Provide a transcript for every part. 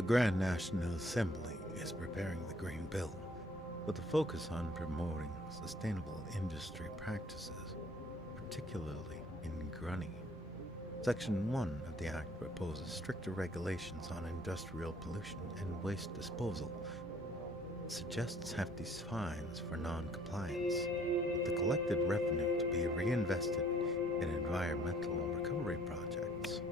The Grand National Assembly is preparing the Green Bill with a focus on promoting sustainable industry practices, particularly in Grunny. Section 1 of the Act proposes stricter regulations on industrial pollution and waste disposal. It suggests hefty fines for non-compliance, with the collected revenue to be reinvested in environmental recovery projects.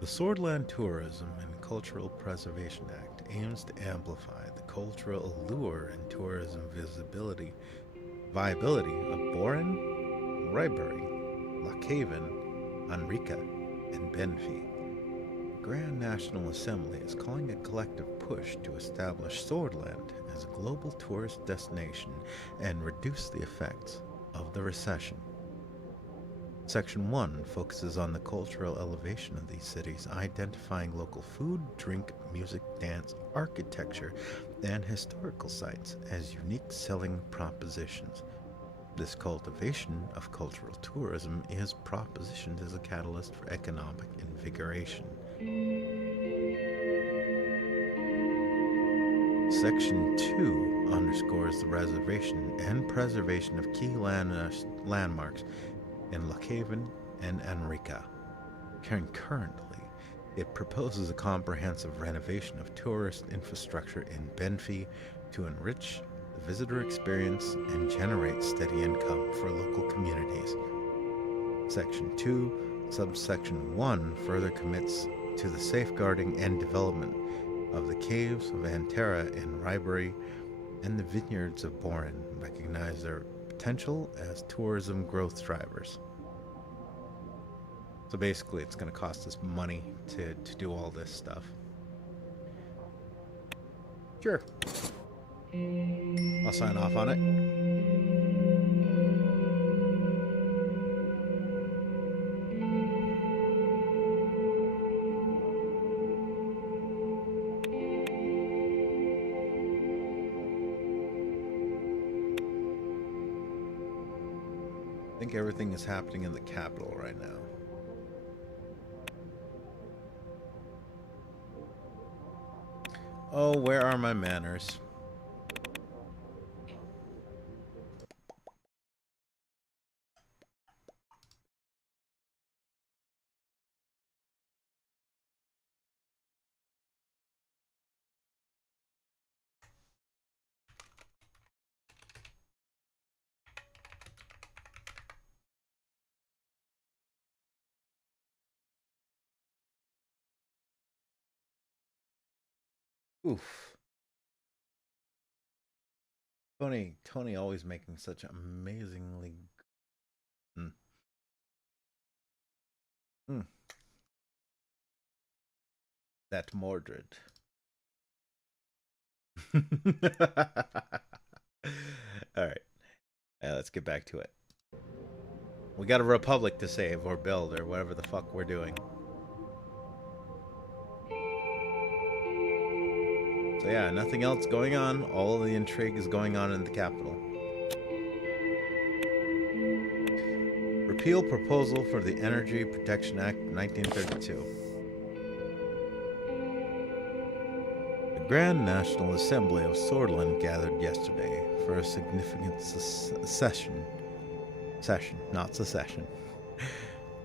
The Swordland Tourism and Cultural Preservation Act aims to amplify the cultural allure and tourism viability of Boren, Rybury, Lockhaven, Anrika, and Benfey. The Grand National Assembly is calling a collective push to establish Swordland as a global tourist destination and reduce the effects of the recession. Section 1 focuses on the cultural elevation of these cities, identifying local food, drink, music, dance, architecture, and historical sites as unique selling propositions. This cultivation of cultural tourism is propositioned as a catalyst for economic invigoration. Section 2 underscores the reservation and preservation of key landmarks in Lockhaven and Anrika. Concurrently, it proposes a comprehensive renovation of tourist infrastructure in Benfey to enrich the visitor experience and generate steady income for local communities. Section 2, subsection 1 further commits to the safeguarding and development of the caves of Antera in Rybury and the vineyards of Boren, recognize their potential as tourism growth drivers. So basically, it's going to cost us money to do all this stuff. Sure. I'll sign off on it. I think everything is happening in the capital right now. Oh, where are my manners? Oof. Tony always making such amazingly... That Mordred. Alright. Let's get back to it. We got a republic to save or build or whatever the fuck we're doing. So yeah, nothing else going on. All of the intrigue is going on in the capital. Repeal proposal for the Energy Protection Act 1932. The Grand National Assembly of Swordland gathered yesterday for a significant session, not secession,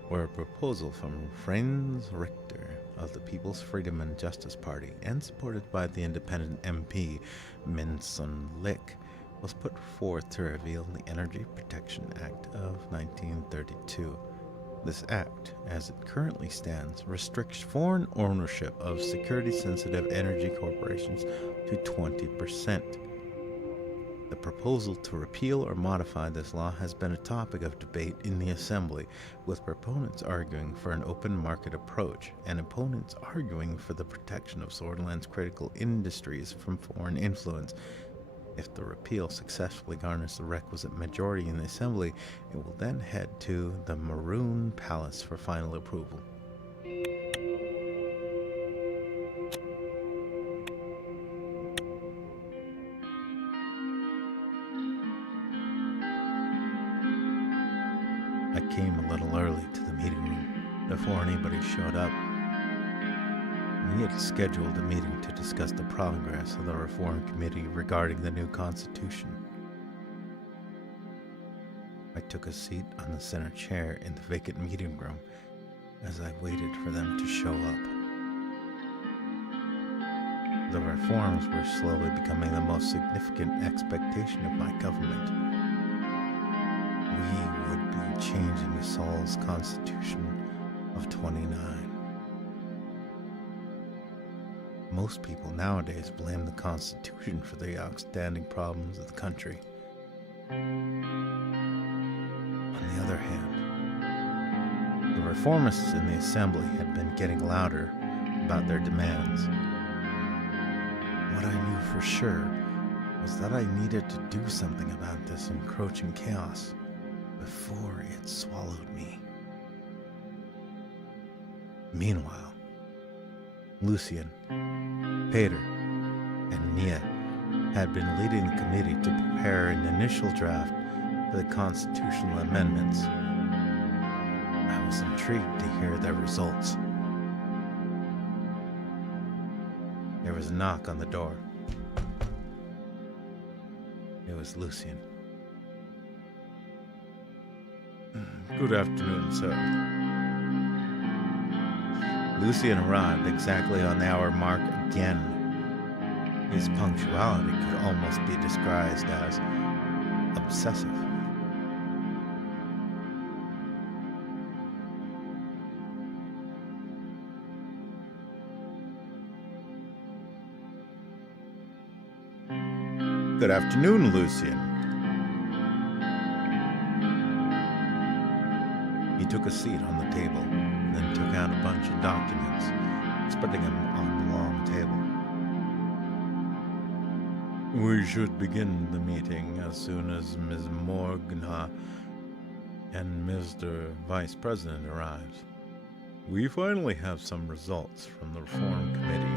where a proposal from Franz Richter of the People's Freedom and Justice Party and supported by the independent MP Min Sun Lik was put forth to reveal the Energy Protection Act of 1932. This act, as it currently stands, restricts foreign ownership of security-sensitive energy corporations to 20%. The proposal to repeal or modify this law has been a topic of debate in the Assembly, with proponents arguing for an open market approach and opponents arguing for the protection of Swordland's critical industries from foreign influence. If the repeal successfully garners the requisite majority in the Assembly, it will then head to the Maroon Palace for final approval. I came a little early to the meeting room before anybody showed up. We had scheduled a meeting to discuss the progress of the Reform Committee regarding the new Constitution. I took a seat on the center chair in the vacant meeting room as I waited for them to show up. The reforms were slowly becoming the most significant expectation of my government. We would be changing Saul's Constitution of 29. Most people nowadays blame the Constitution for the outstanding problems of the country. On the other hand, the reformists in the Assembly had been getting louder about their demands. What I knew for sure was that I needed to do something about this encroaching chaos before it swallowed me. Meanwhile, Lucien, Peter, and Nia had been leading the committee to prepare an initial draft for the constitutional amendments. I was intrigued to hear their results. There was a knock on the door. It was Lucien. Good afternoon, sir. Lucien arrived exactly on the hour mark again. His punctuality could almost be described as obsessive. Good afternoon, Lucien. He took a seat on the table, then took out a bunch of documents, spreading them on the long table. We should begin the meeting as soon as Ms. Morgana and Mr. Vice President arrives. We finally have some results from the Reform Committee.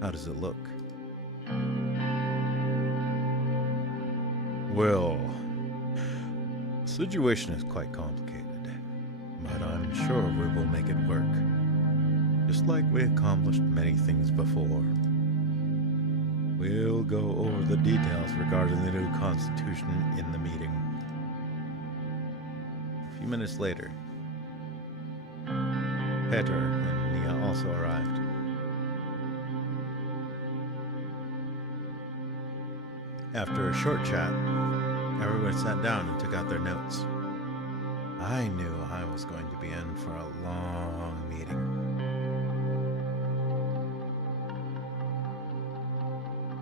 How does it look? Well, the situation is quite complicated, but I'm sure we will make it work. Just like we accomplished many things before. We'll go over the details regarding the new Constitution in the meeting. A few minutes later, Peter and Nia also arrived. After a short chat, everyone sat down and took out their notes. I knew I was going to be in for a long meeting.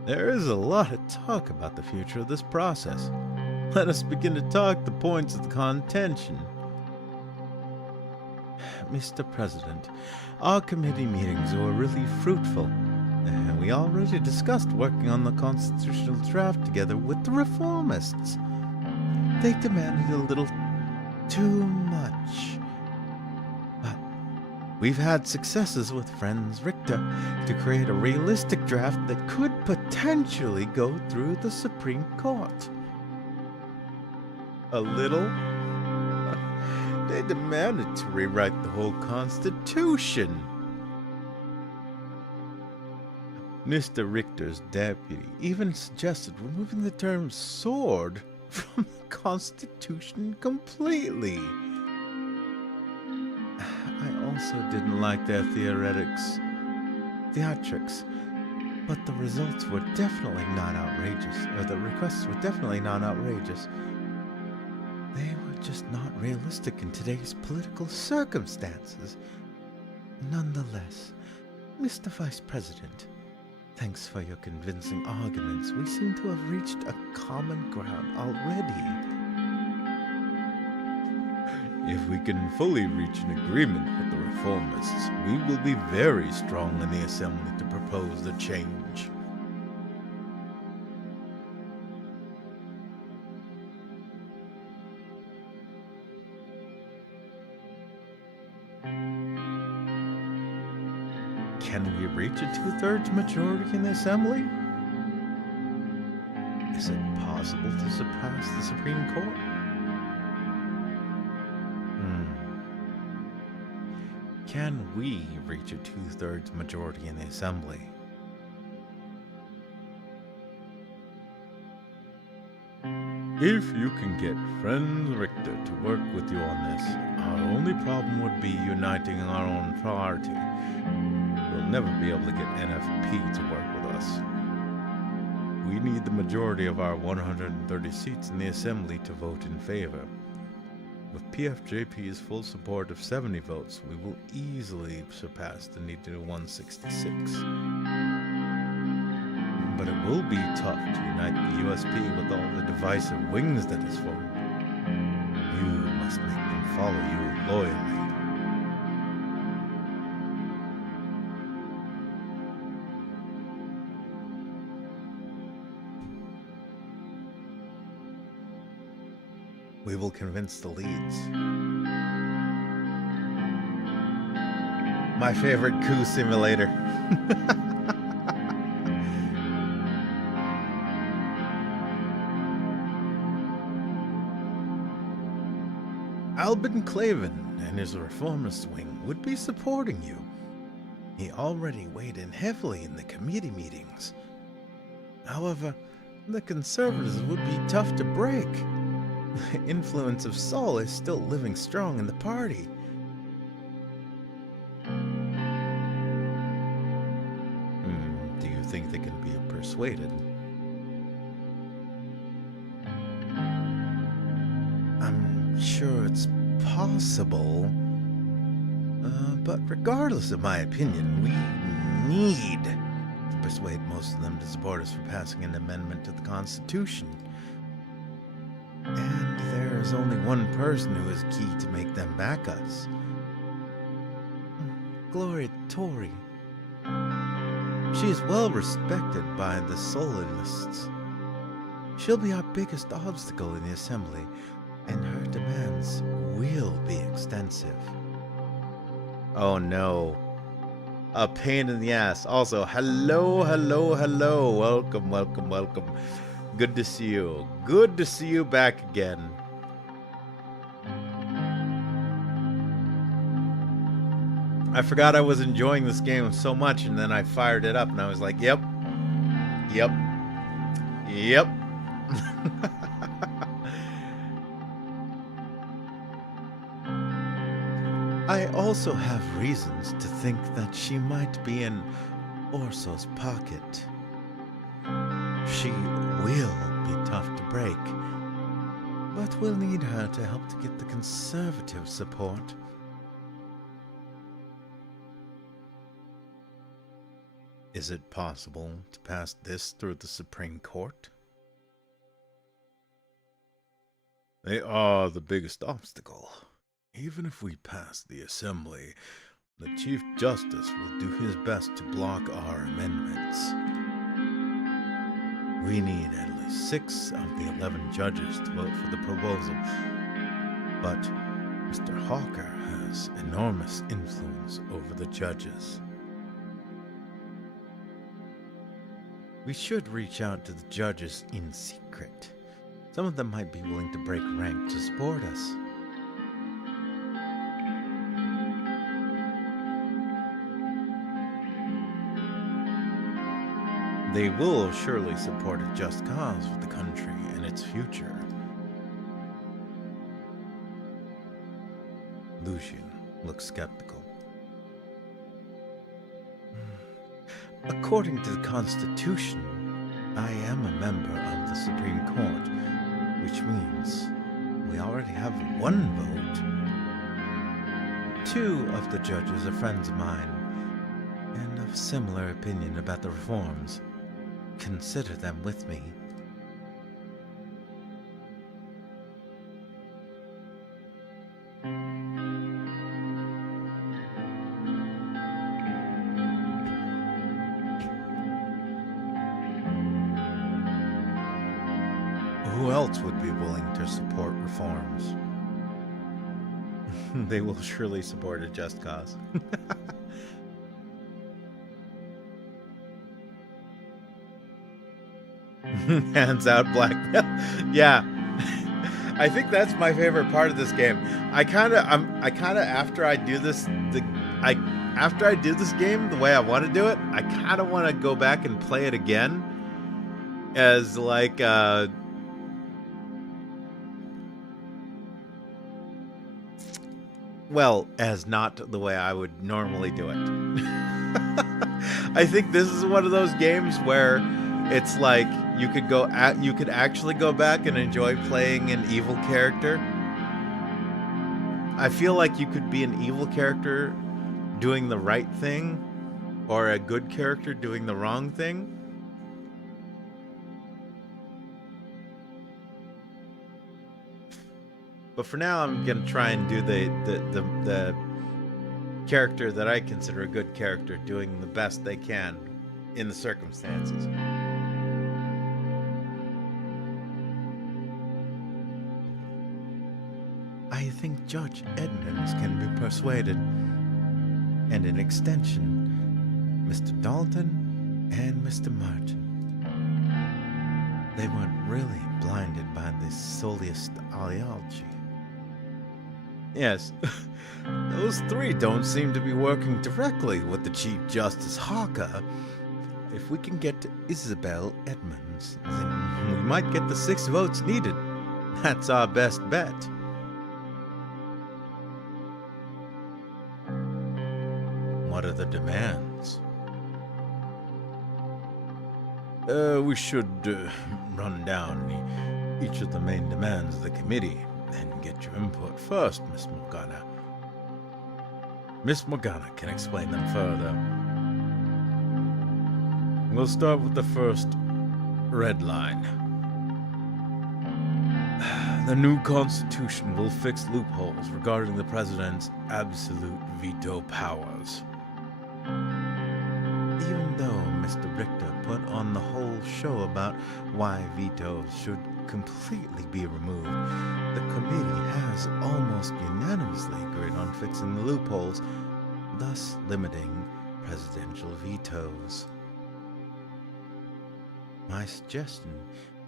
There is a lot of talk about the future of this process. Let us begin to talk the points of the contention. Mr. President, our committee meetings were really fruitful. And we already discussed working on the constitutional draft together with the reformists. They demanded a little too much. But we've had successes with friends Richter to create a realistic draft that could potentially go through the Supreme Court. A little? They demanded to rewrite the whole Constitution. Mr. Richter's deputy even suggested removing the term sword from the Constitution completely. I also didn't like their theatrics, but the results were definitely not outrageous, or the requests were definitely not outrageous. They were just not realistic in today's political circumstances. Nonetheless, Mr. Vice President, thanks for your convincing arguments. We seem to have reached a common ground already. If we can fully reach an agreement with the reformists, we will be very strong in the Assembly to propose the change. Can we reach a 2/3 majority in the Assembly? Is it possible to surpass the Supreme Court? Can we reach a 2/3 majority in the Assembly? If you can get Friend Richter to work with you on this, our only problem would be uniting our own party. We'll never be able to get NFP to work with us. We need the majority of our 130 seats in the Assembly to vote in favor. With PFJP's full support of 70 votes, we will easily surpass the needed 166. But it will be tough to unite the USP with all the divisive wings that is formed. You must make them follow you loyally. We will convince the leads. My favorite coup simulator. Albin Clavin and his reformist wing would be supporting you. He already weighed in heavily in the committee meetings. However, the conservatives would be tough to break. The influence of Saul is still living strong in the party. Do you think they can be persuaded? I'm sure it's possible. But regardless of my opinion, we need to persuade most of them to support us for passing an amendment to the Constitution. And there's only one person who is key to make them back us. Gloria Tory. She is well respected by the Solists. She'll be our biggest obstacle in the Assembly, and her demands will be extensive. Oh no. A pain in the ass. Also, hello. Welcome. Good to see you. Good to see you back again. I forgot I was enjoying this game so much, and then I fired it up, and I was like, yep. I also have reasons to think that she might be in Orso's pocket. She will be tough to break, but we'll need her to help to get the conservative support. Is it possible to pass this through the Supreme Court? They are the biggest obstacle. Even if we pass the Assembly, the Chief Justice will do his best to block our amendments. We need at least 6 of the 11 judges to vote for the proposal, but Mr. Hawker has enormous influence over the judges. We should reach out to the judges in secret. Some of them might be willing to break rank to support us. They will surely support a just cause for the country and its future. Lucian looks skeptical. According to the Constitution, I am a member of the Supreme Court, which means we already have 1 vote. 2 of the judges are friends of mine, and of similar opinion about the reforms. Consider them with me. Who else would be willing to support reforms? They will surely support a just cause. Hands out blackmail. Yeah. I think that's my favorite part of this game. After I do this game the way I want to do it, I kind of want to go back and play it again as like as not the way I would normally do it. I think this is one of those games where it's like you could actually go back and enjoy playing an evil character. I feel like you could be an evil character doing the right thing, or a good character doing the wrong thing. But for now, I'm gonna try and do the character that I consider a good character, doing the best they can in the circumstances. I think Judge Edmonds can be persuaded, and in extension, Mr. Dalton and Mr. Martin. They weren't really blinded by the soleist ideology. Yes, those three don't seem to be working directly with the Chief Justice Harker. If we can get to Isabel Edmonds, then we might get the 6 votes needed. That's our best bet. What are the demands? We should run down each of the main demands of the committee and get your input first, Miss Morgana. Miss Morgana can explain them further. We'll start with the first red line. The new Constitution will fix loopholes regarding the President's absolute veto powers. Even though Mr. Richter put on the whole show about why vetoes should completely be removed, the committee has almost unanimously agreed on fixing the loopholes, thus limiting presidential vetoes. My suggestion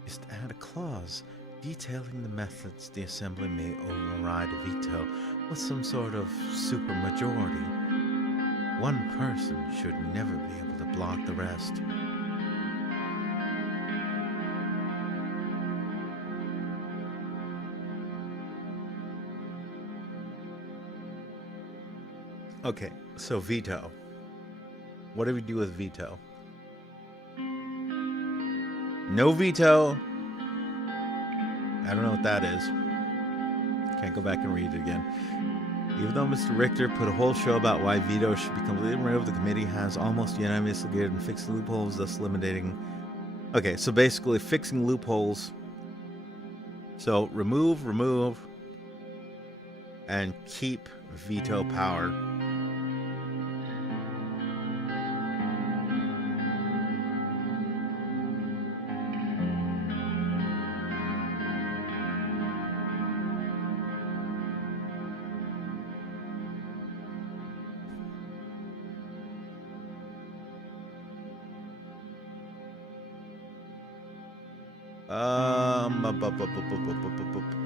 is to add a clause detailing the methods the Assembly may override a veto with some sort of supermajority. One person should never be able to block the rest. Okay, so veto. What do we do with veto? No veto. I don't know what that is. Can't go back and read it again. Even though Mr. Richter put a whole show about why veto should be completely removed, the committee has almost unanimously agreed and fixed loopholes, thus eliminating... Okay, so basically fixing loopholes. So remove, and keep veto power.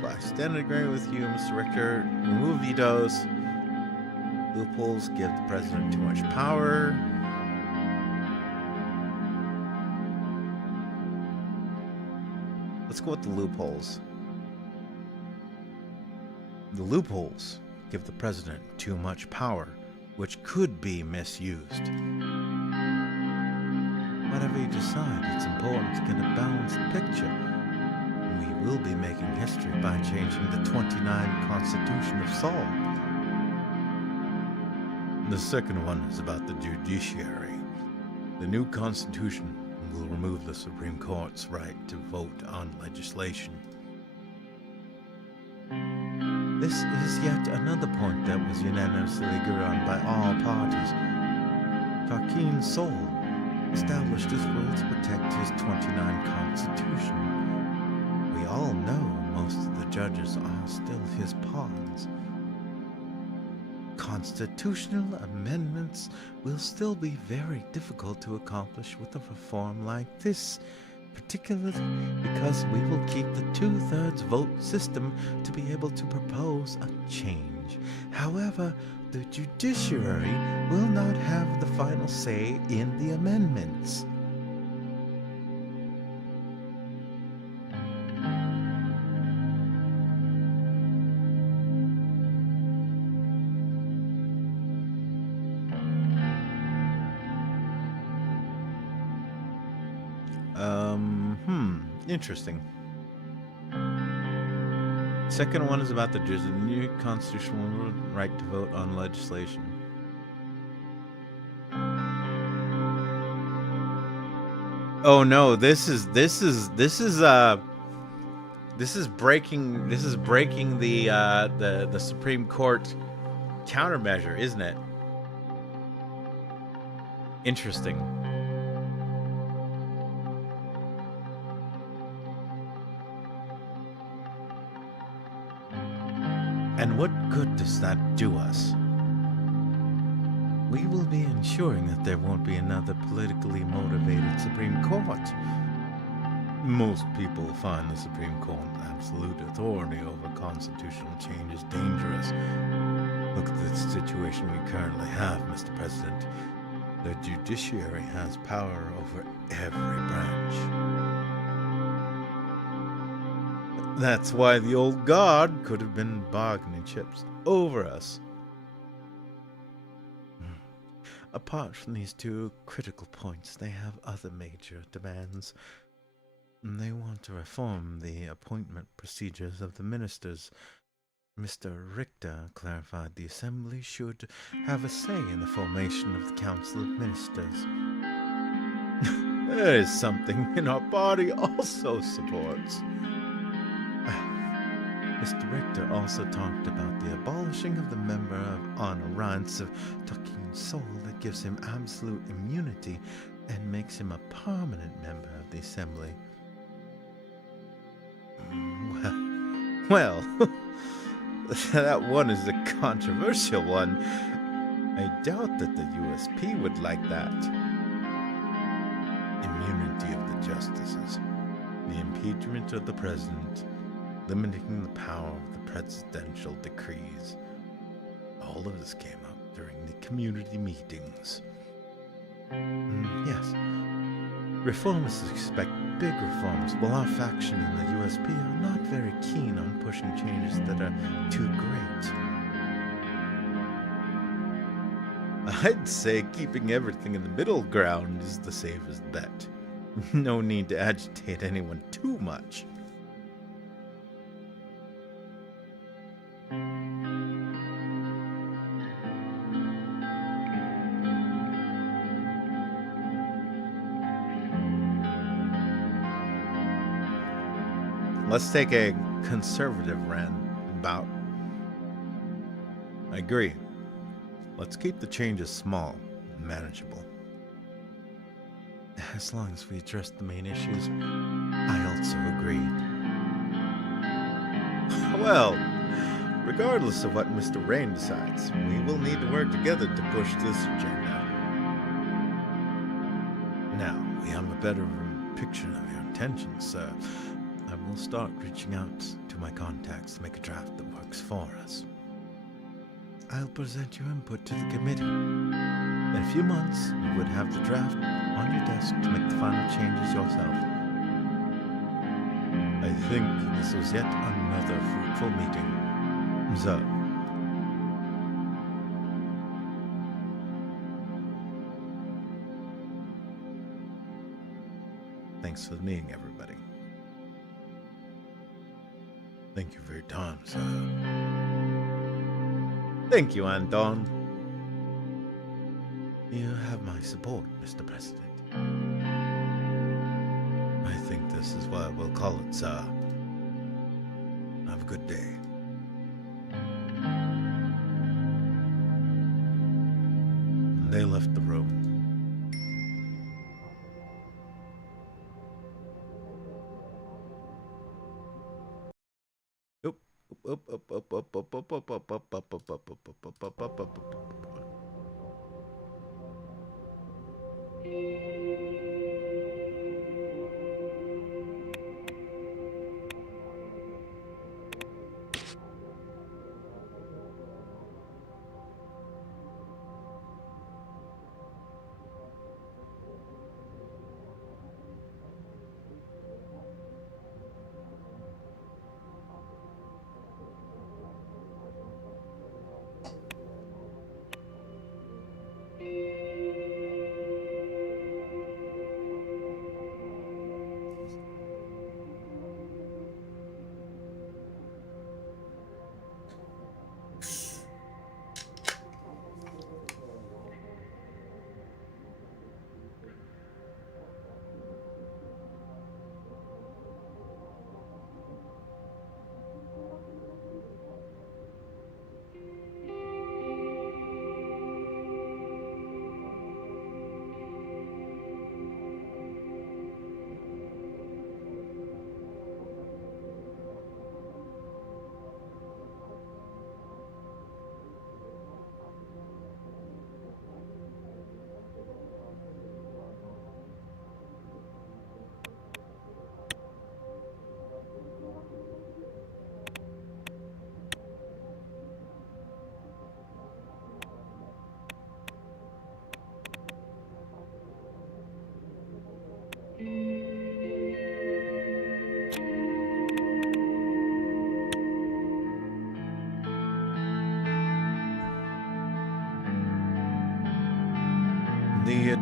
I stand in agreement with you, Mr. Richter. Remove vetoes. Loopholes give the president too much power. Let's go with the loopholes. The loopholes give the president too much power, which could be misused. Whatever you decide, it's important to get a balanced picture. We will be making history by changing the 29 Constitution of Saul. The second one is about the judiciary. The new Constitution will remove the Supreme Court's right to vote on legislation. This is yet another point that was unanimously agreed on by all parties. Tarquin Sol established this rule to protect his 29 Constitution. We all know most of the judges are still his pawns. Constitutional amendments will still be very difficult to accomplish with a reform like this, particularly because we will keep the 2/3 vote system to be able to propose a change. However, the judiciary will not have the final say in the amendments. Interesting. Second one is about the new constitutional right to vote on legislation. Oh no, this is breaking the Supreme Court countermeasure, isn't it? Interesting. And what good does that do us? We will be ensuring that there won't be another politically motivated Supreme Court. Most people find the Supreme Court's absolute authority over constitutional change is dangerous. Look at the situation we currently have, Mr. President. The judiciary has power over every branch. That's why the old guard could have been bargaining chips over us. Apart from these two critical points, they have other major demands. They want to reform the appointment procedures of the ministers. Mr. Richter clarified the Assembly should have a say in the formation of the Council of Ministers. There is something in our party also supports. Mr. Richter also talked about the abolishing of the member of honor rights of Tucking Soul that gives him absolute immunity and makes him a permanent member of the Assembly. Well, that one is a controversial one. I doubt that the USP would like that. Immunity of the justices, the impeachment of the president, limiting the power of the presidential decrees. All of this came up during the community meetings. Yes, reformists expect big reforms, while our faction in the USP are not very keen on pushing changes that are too great. I'd say keeping everything in the middle ground is the safest bet. No need to agitate anyone too much. Let's take a conservative roundabout. I agree. Let's keep the changes small and manageable. As long as we address the main issues, I also agree. Well, regardless of what Mr. Rain decides, we will need to work together to push this agenda. Now, we have a better picture of your intentions, sir. I will start reaching out to my contacts to make a draft that works for us. I'll present your input to the committee. In a few months, you would have the draft on your desk to make the final changes yourself. I think this was yet another fruitful meeting. So, thanks for the meeting, everybody. Thank you for your time, sir. Thank you, Anton. You have my support, Mr. President. I think this is what we'll call it, sir. Have a good day. And they left the room.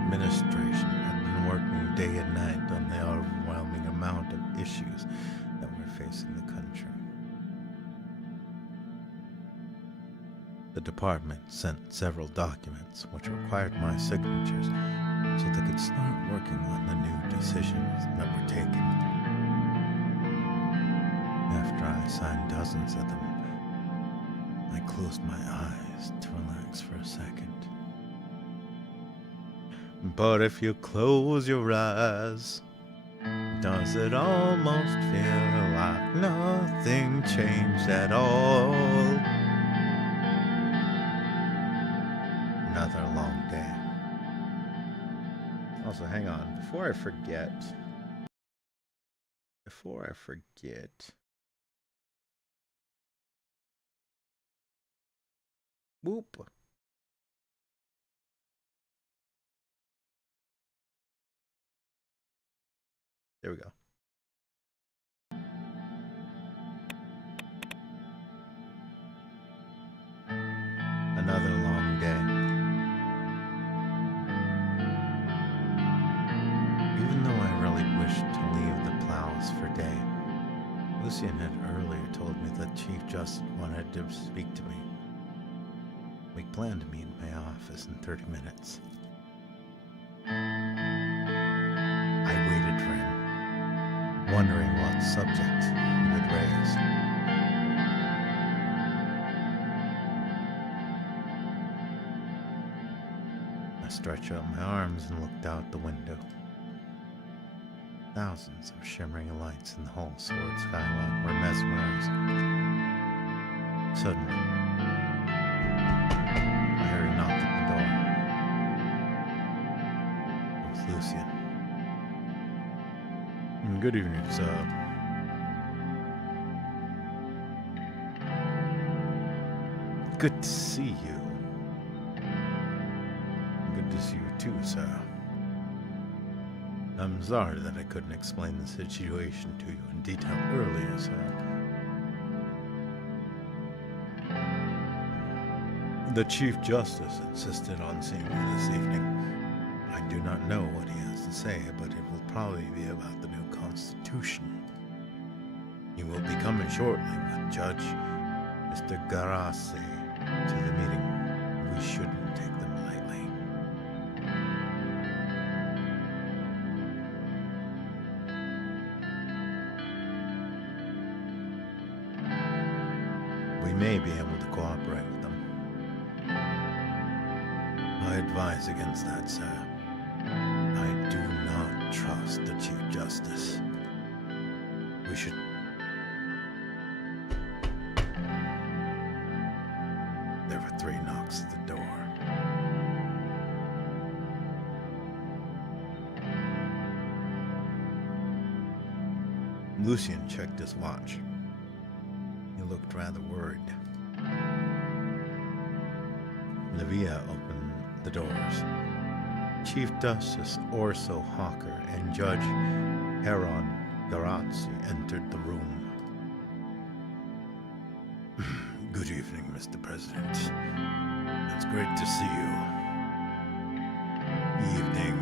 administration had been working day and night on the overwhelming amount of issues that were facing the country. The department sent several documents which required my signatures so they could start working on the new decisions that were taken. After I signed dozens of them, I closed my eyes to relax for a second. But if you close your eyes, does it almost feel like nothing changed at all? Another long day. Also, hang on, before I forget. Whoop. There we go. Another long day. Even though I really wished to leave the plows for day, Lucien had earlier told me that Chief Justice wanted to speak to me. We planned to meet in my office in 30 minutes. I waited for him, wondering what subject he would raise. I stretched out my arms and looked out the window. Thousands of shimmering lights in the whole sword skyline were mesmerizing. Suddenly, I heard a knock at the door. It was Lucien. Good evening, sir. Good to see you. Good to see you too, sir. I'm sorry that I couldn't explain the situation to you in detail earlier, sir. The Chief Justice insisted on seeing me this evening. I do not know what he has to say, but it will probably be about the new Constitution. He will be coming shortly with Judge Mr. Garase to the meeting. We shouldn't take them lightly. We may be able to cooperate with them. I advise against that, sir. I do not trust the Chief Justice. We should... There were 3 knocks at the door. Lucien checked his watch. He looked rather worried. Livia opened the doors. Chief Justice Orso Hawker and Judge Heron Garazzi entered the room. Good evening, Mr. President. It's great to see you. Evening.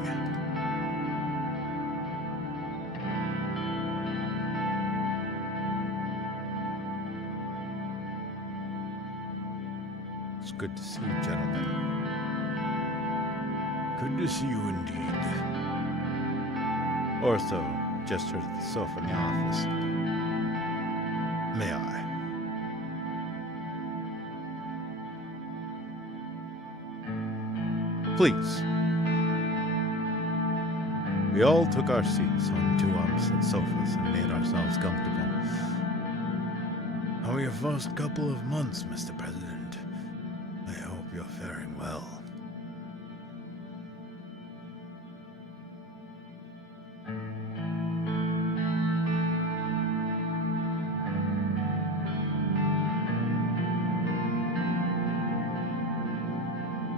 It's good to see you, gentlemen. Good to see you indeed. Orso gestured at the sofa in the office. May I? Please. We all took our seats on 2 opposite sofas and made ourselves comfortable. How are your first couple of months, Mr. President? I hope you're faring well.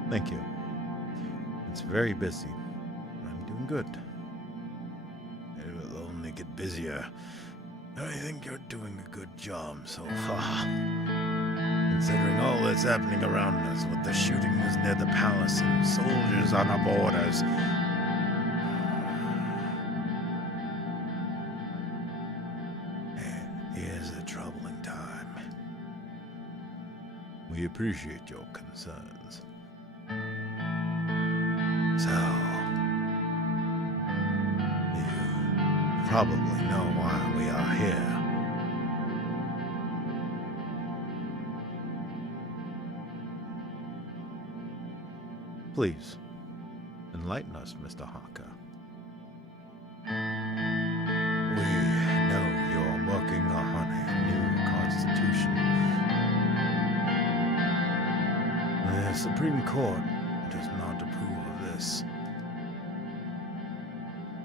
Thank you. It's very busy. I'm doing good. It will only get busier. I think you're doing a good job so far. considering all that's happening around us with the shootings near the palace and soldiers on our borders. It is a troubling time. We appreciate your concerns. So, you probably know why we are here. Please, enlighten us, Mr. Harker. We know you're working on a new constitution. The Supreme Court does not approve of this.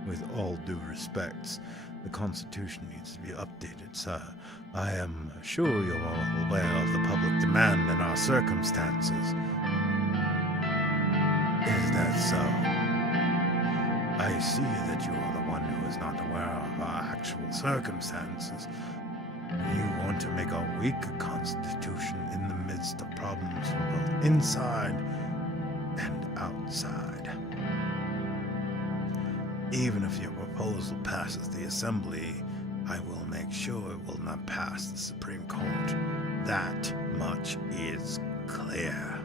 With all due respects, the Constitution needs to be updated, sir. I am sure you're all aware of the public demand and our circumstances. Is that so? I see that you are the one who is not aware of our actual circumstances. You want to make a weaker constitution in the midst of problems from both inside and outside. Even if your proposal passes the Assembly, I will make sure it will not pass the Supreme Court. That much is clear.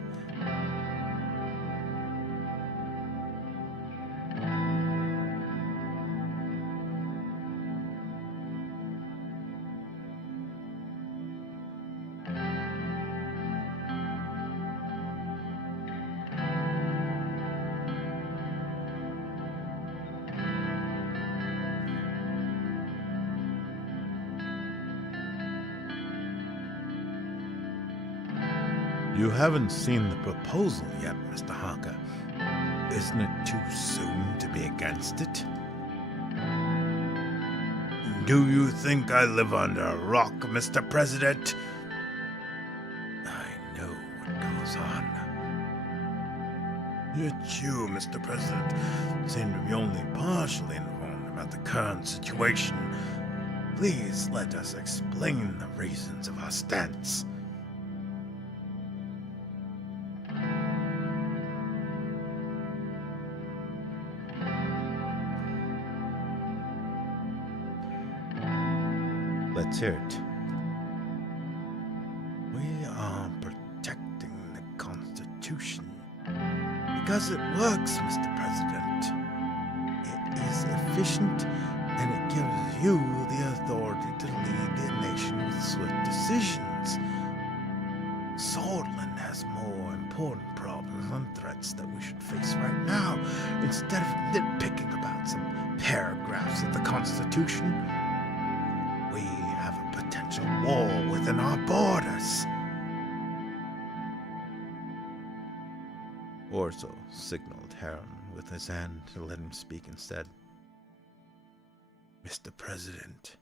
You haven't seen the proposal yet, Mr. Harker. Isn't it too soon to be against it? Do you think I live under a rock, Mr. President? I know what goes on. Yet you, Mr. President, seem to be only partially informed about the current situation. Please let us explain the reasons of our stance. Let's hear it. We are protecting the Constitution because it works, Mr. President. It is efficient and it gives you the authority to lead the nation with swift decisions. Swordland has more important problems and threats that we should face right now, instead of nitpicking about some paragraphs of the Constitution. We have a potential war within our borders. Orso signaled Harem with his hand to let him speak instead. Mr. President,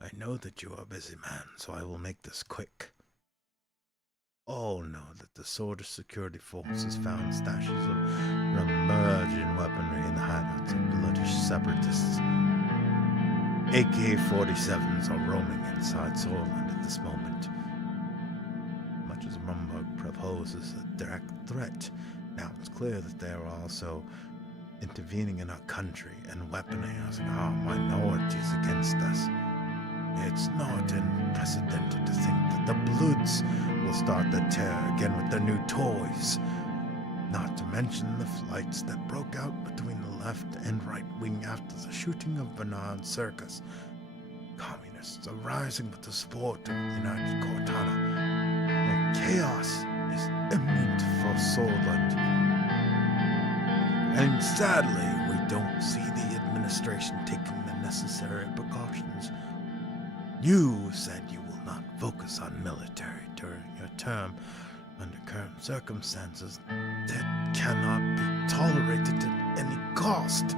I know that you are a busy man, so I will make this quick. All know that the Sword Security Forces found stashes of emerging weaponry in the hideouts of bloodish separatists. AK-47s are roaming inside Swordland at this moment. Much as Rumburg proposes a direct threat, now it's clear that they are also intervening in our country and weaponizing our minorities against us. It's not unprecedented to think that the Bloods will start the terror again with their new toys. Not to mention the flights that broke out between the left and right wing after the shooting of Bernard Circus. Communists are rising with the support of the United Cortana. And chaos is imminent for Swordland. And sadly, we don't see the administration taking the necessary precautions. You said you will not focus on military during your term. Under current circumstances, that cannot be tolerated at any cost.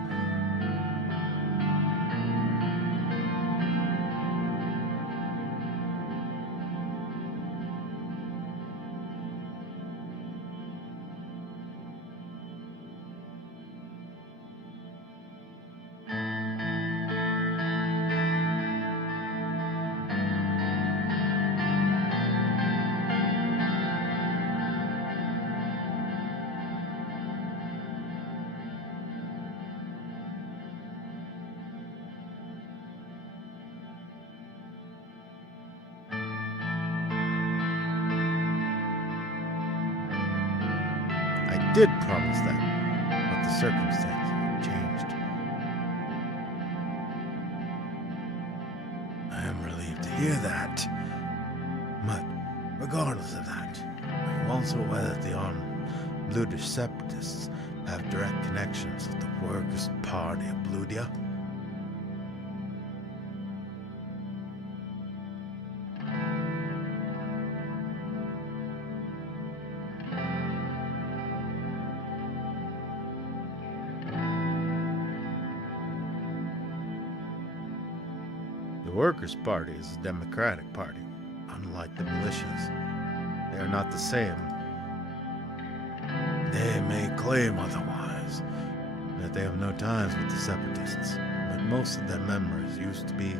did promise that, but the circumstances have changed. I am relieved to hear that. But regardless of that, I'm also aware that the armed Bludish separatists have direct connections with the Workers' Party of Bludia. The Workers' Party is a democratic party, unlike the militias. They are not the same. They may claim otherwise, that they have no ties with the separatists, but most of their members used to be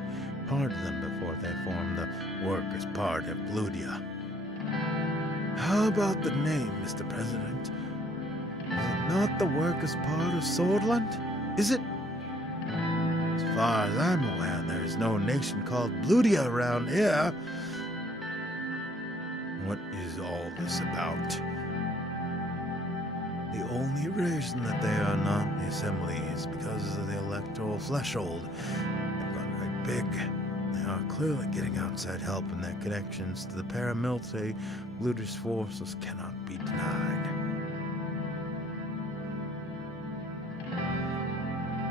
part of them before they formed the Workers' Party of Bludia. How about the name, Mr. President? Is it not the Workers' Party of Swordland? Is it? As far as I'm aware, there is no nation called Bludia around here. What is all this about? The only reason that they are not in the assembly is because of the electoral threshold. They've gone very big. They are clearly getting outside help, and their connections to the paramilitary Bludish forces cannot be denied.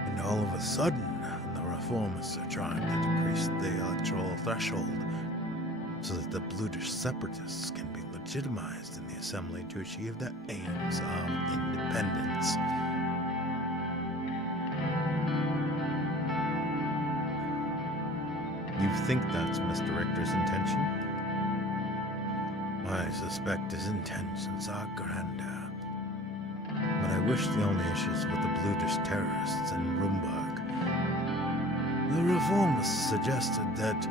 And all of a sudden, the reformists are trying to decrease the electoral threshold so that the Bludish separatists can be legitimized in the assembly to achieve their aims of independence. You think that's Mr. Richter's intention? I suspect his intentions are grander. But I wish the only issues with the Bludish terrorists in Rumburg. The reformists suggested that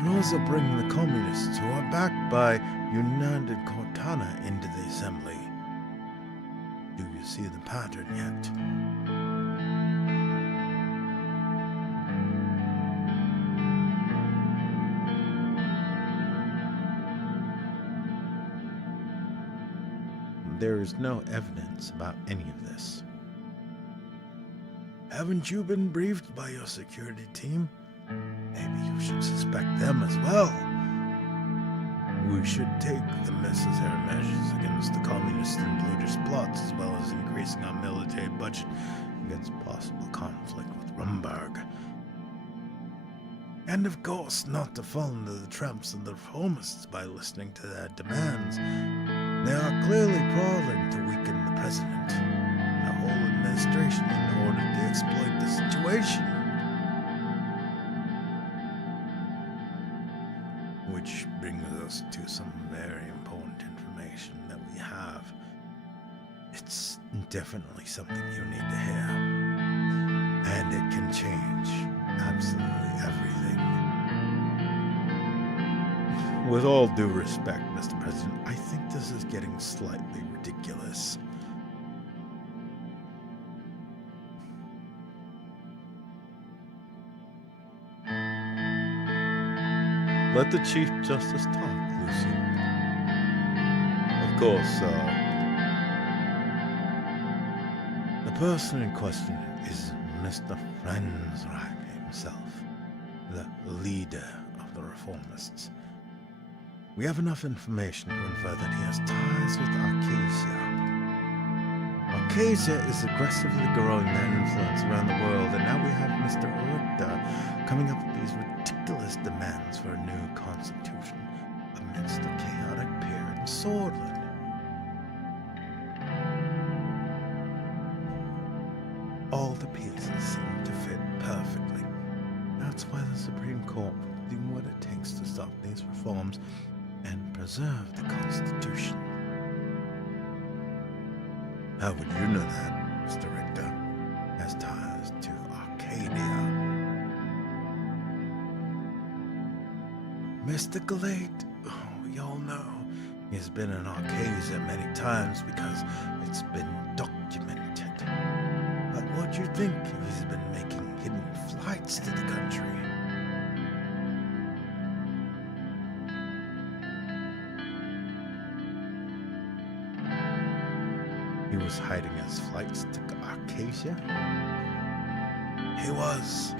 we'll also bring the communists who are backed by United Cortana into the assembly. Do you see the pattern yet? There is no evidence about any of this. Haven't you been briefed by your security team? Maybe you should suspect them as well. We should take the necessary measures against the communist and Bludish plots, as well as increasing our military budget against possible conflict with Rumburg. And of course, not to fall into the traps of the reformists by listening to their demands. They are clearly plotting to weaken the president and the whole administration in order to exploit the situation. Which brings us to some very important information that we have. It's definitely something you need to hear. And it can change absolutely everything. With all due respect, Mr. President, I think this is getting slightly ridiculous. Let the Chief Justice talk, Lucy. Of course, the person in question is Mr. Frenzreich himself, the leader of the reformists. We have enough information to infer that he has ties with Arcasia. Arcasia is aggressively growing their influence around the world, and now we have Mr. Richter coming up with these ridiculous demands for a new constitution amidst the chaotic period in Swordland. All the pieces seem to fit perfectly. That's why the Supreme Court will do what it takes to stop these reforms and preserve the Constitution. How would you know that, Mr. Richter? Has ties to Arcadia. Mr. Galate, we all know he's been in Arcadia many times because it's been documented. But what do you think if he's been making hidden flights to the country? He was hiding his flights to Arcasia? He was.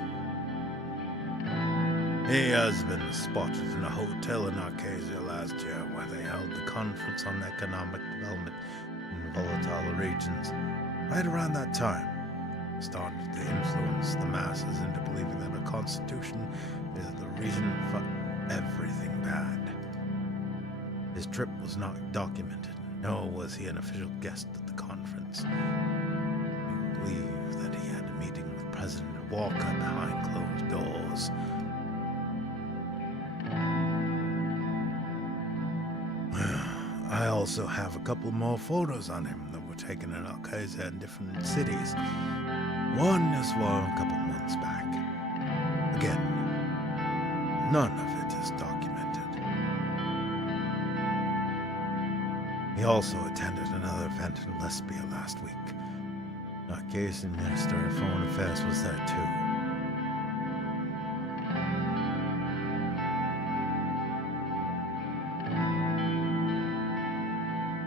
He has been spotted in a hotel in Arcasia last year where they held the conference on economic development in volatile regions. Right around that time, started to influence the masses into believing that a constitution is the reason for everything bad. His trip was not documented, nor was he an official guest at the conference. We believe that he had a meeting with President Walker behind closed doors. I also have a couple more photos on him that were taken in Arcasia in different cities. One is from a couple months back. Again, none of it is documented. He also attended another event in Lesbia last week. Arcasian Minister of Foreign Affairs was there too.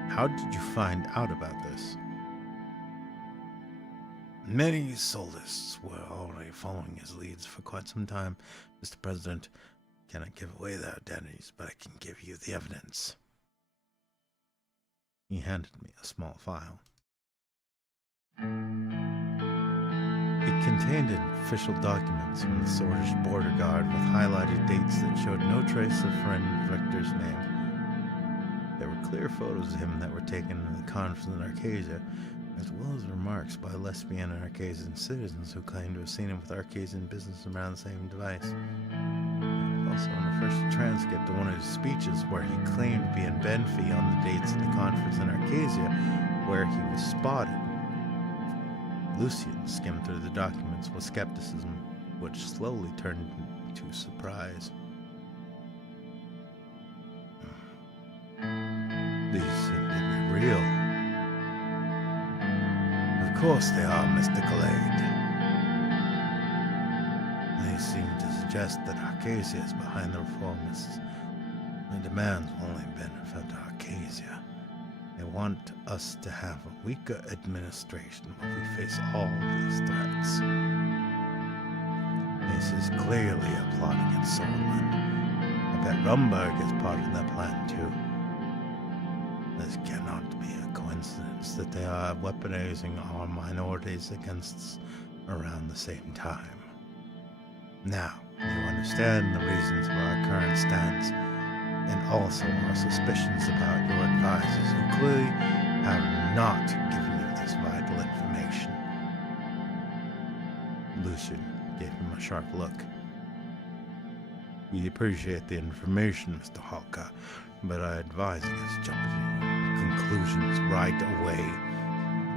How did you find out about this? Many solists were already following his leads for quite some time. Mr. President, I cannot give away their identities, but I can give you the evidence. He handed me a small file. It contained official documents from the Swordfish border guard with highlighted dates that showed no trace of friend Victor's name. There were clear photos of him that were taken in the conference in Arcasia, as well as remarks by lesbian and Arcasian citizens who claimed to have seen him with Arcasian business around the same device. Also, in the first transcript of one of his speeches where he claimed to be in Benfey on the dates of the conference in Arcasia, where he was spotted. Lucian skimmed through the documents with skepticism, which slowly turned to surprise. These seem to be real. Of course they are, Mr. Glade. They seem to suggest that Arcasia is behind the reformists. Their demands will only benefit Arcasia. They want us to have a weaker administration while we face all these threats. This is clearly a plot against Swordsland. I bet Rumberg is part of that plan too. This cannot be a coincidence that they are weaponizing our minorities against us around the same time. Now, you understand the reasons for our current stance, and also our suspicions about your advisors who clearly have not given you this vital information. Lucian gave him a sharp look. We appreciate the information, Mr. Hawker, but I advise against jumping to conclusions right away.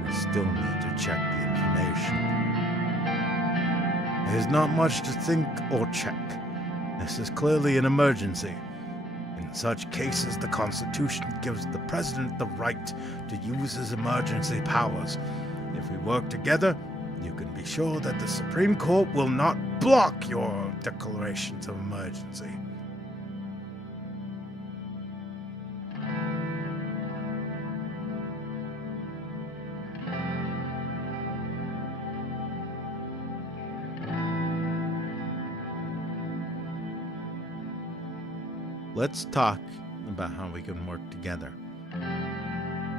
We still need to check the information. There's not much to think or check. This is clearly an emergency. In such cases, the Constitution gives the President the right to use his emergency powers. If we work together, you can be sure that the Supreme Court will not block your declarations of emergency. Let's talk about how we can work together.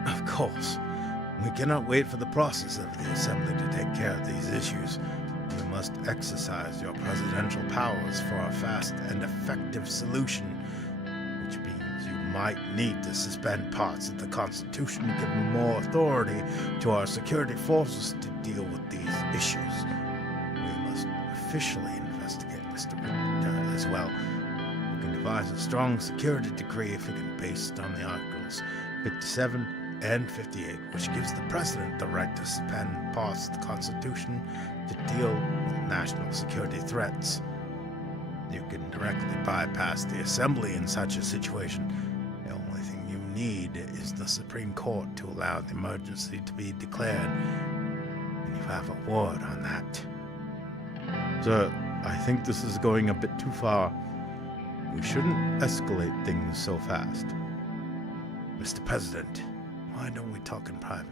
Of course. We cannot wait for the process of the Assembly to take care of these issues. You must exercise your presidential powers for a fast and effective solution, which means you might need to suspend parts of the Constitution to give more authority to our security forces to deal with these issues. We must officially investigate Mr. Richter as well. You can devise a strong security decree if you can, based on the Articles 57 and 58, which gives the President the right to suspend parts of the Constitution to deal with national security threats. You can directly bypass the Assembly in such a situation. The only thing you need is the Supreme Court to allow the emergency to be declared, and you have a word on that. Sir, I think this is going a bit too far. We shouldn't escalate things so fast. Mr. President, why don't we talk in private?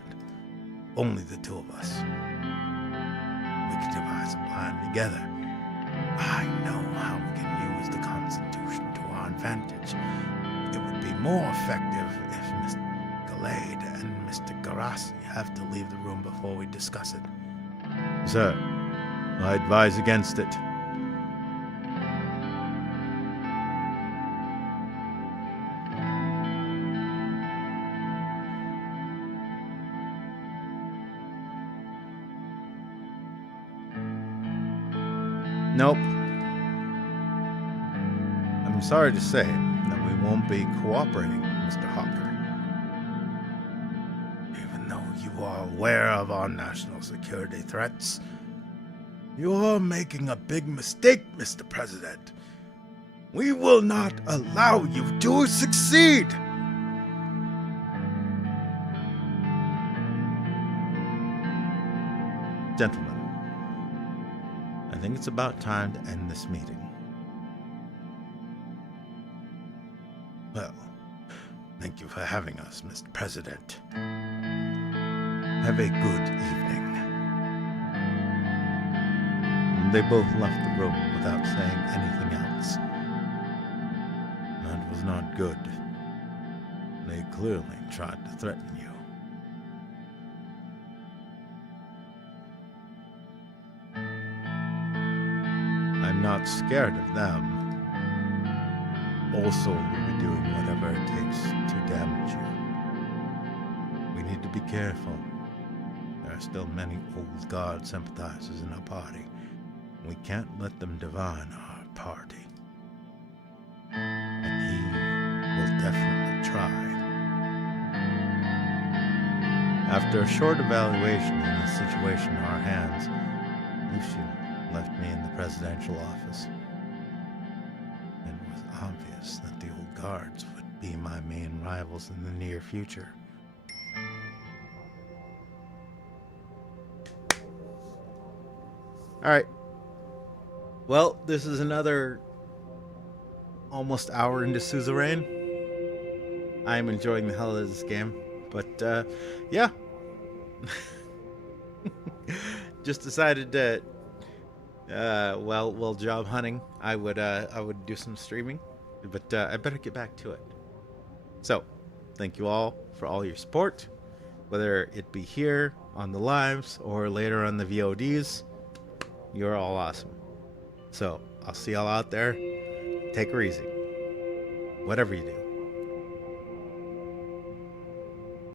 Only the two of us. We can devise a plan together. I know how we can use the Constitution to our advantage. It would be more effective if Mr. Gallade and Mr. Garassi have to leave the room before we discuss it. Sir, I advise against it. Nope. I'm sorry to say that we won't be cooperating, Mr. Hawker. Even though you are aware of our national security threats, you're making a big mistake, Mr. President. We will not allow you to succeed. Gentlemen, I think it's about time to end this meeting. Well, thank you for having us, Mr. President. Have a good evening. And they both left the room without saying anything else. That was not good. They clearly tried to threaten you. I'm not scared of them. Also, we'll be doing whatever it takes to damage you. We need to be careful. There are still many old guard sympathizers in our party. We can't let them divide our party. And he will definitely try. After a short evaluation of the situation in our hands, Lucian left me in the presidential office. It was obvious that the old guards would be my main rivals in the near future. Alright. Well, this is another almost hour into Suzerain. I'm enjoying the hell out of this game. But, yeah. Just decided to while job hunting, I would do some streaming, but I better get back to it. So, thank you all for all your support, whether it be here on the lives or later on the VODs. You're all awesome. So, I'll see y'all out there. Take her easy. Whatever you do.